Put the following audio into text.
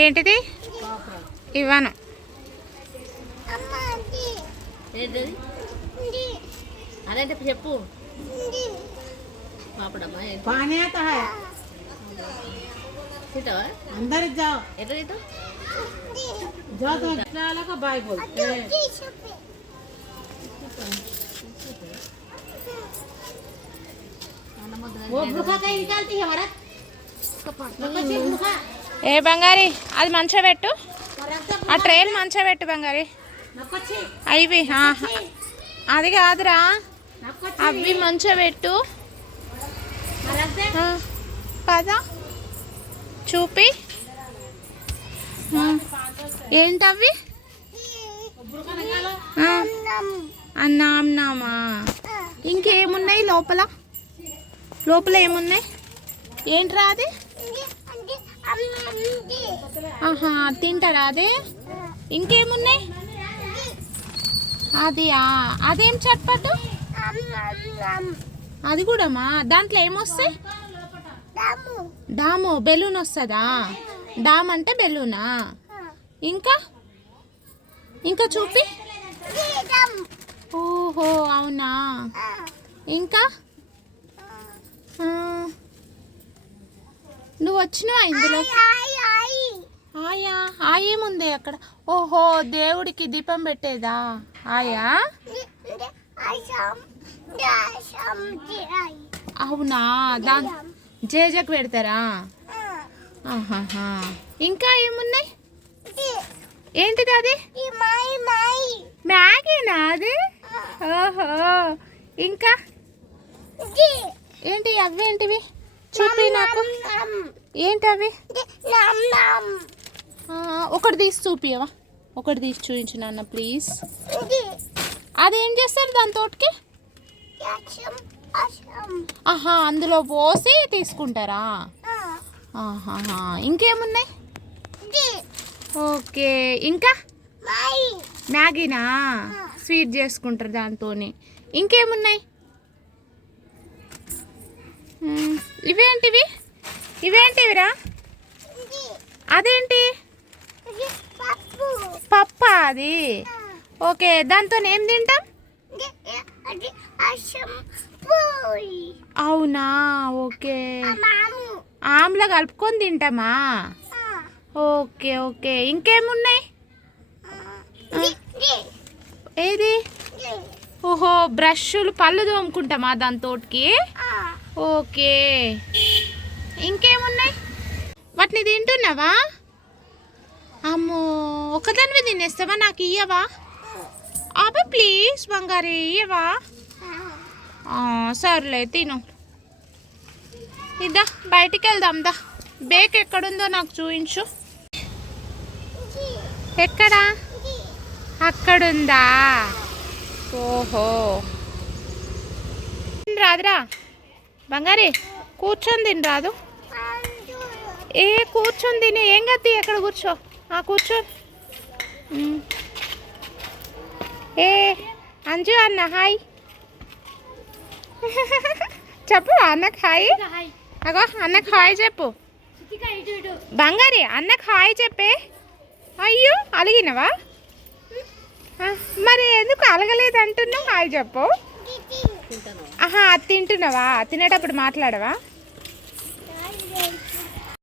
ఏంటిది? ఇవ్వను. అదేంటి చెప్పు. अंदर जाओ जाओ तो वाला को बाय बोल वो बुरखा का निकालती है हमारा ఏ బంగారి అది మంచిగా పెట్టు. ఆ ట్రేలు మంచిగా పెట్టు బంగారి. అవి అది కాదురా, అవి మంచిగా పెట్టు. పదా చూపి. ఏంటవి? అన్నామా? ఇంకేమున్నాయి లోపల? లోపల ఏమున్నాయి? ఏంట్రా అది? ఆహా, తింటారా అది? ఇంకేమున్నాయి? అది అదేం చట్పట్టు? అది కూడామా? దాంట్లో ఏమొస్తాయి? డాము బెలూన్ వస్తుందా? డామ్ అంటే బెలూనా? ఇంకా ఇంకా చూపి. ఓహో అవునా? ఇంకా నువ్వు వచ్చినావా ఇందులో? ఆయా ఏముంది అక్కడ? ఓహో దేవుడికి దీపం పెట్టేదా ఆయా? అవునా? జేజకు పెడతారా? ఆహాహా. ఇంకా ఏమున్నాయి? ఏంటిది అది? మ్యాగీనా అది? ఓహో. ఇంకా ఏంటి? అవేంటివి చూపి నాకు. ఏంటవి? ఒకటి తీసి చూపియవా? ఒకటి తీసి చూపించు నాన్న ప్లీజ్. అదేం చేస్తారు దాంతోటికి? ఆహా, అందులో పోసి తీసుకుంటారా? ఆహాహా. ఇంకేమున్నాయి? ఓకే. ఇంకా మ్యాగీనా? స్వీట్ చేసుకుంటారు దాంతో. ఇంకేమున్నాయి? ఇవేంటివిరా? అదేంటి? పప్పా అది? ఓకే. దాంతో ఏం తింటాం? అవునా? ఓకే. ఆమ్లా కలుపుకొని తింటామా? Okay okay. ఇంకేమున్నాయి? ఏది? ఓహో, బ్రష్లు పళ్ళు తోముకుంటామా దాంతోటికి? ఓకే. ఇంకేమున్నాయి? వాటిని తింటున్నావా? అమ్మో, ఒకదానివి తినేస్తావా? నాకు ఇయ్యవా? అబ్బా ప్లీజ్ బంగారి, ఇయ్యవా? సర్లే తిను. ఇద్దా, బయటికి వెళ్దాం దా. బేక్ ఎక్కడుందో నాకు చూపించు. ఎక్కడా? అక్కడుందా? ఓహో. రాదురా బంగారి, కూర్చొని తిని రాదు? కూర్చొని తిని ఏం కత్తి? ఎక్కడ కూర్చో. కూర్చో. అంజు అన్న హాయ్ చెప్పు. అన్నకు హాయ్. అగో అన్నకు హాయ్ చెప్పు బంగారి. అన్నకు హాయ్ చెప్పే. అయ్యో అలిగినవా? మరి ఎందుకు అలగలేదు అంటున్నావు? హాయ్ చెప్పు. ఆహా, అది తింటున్నావా? తినేటప్పుడు మాట్లాడవా?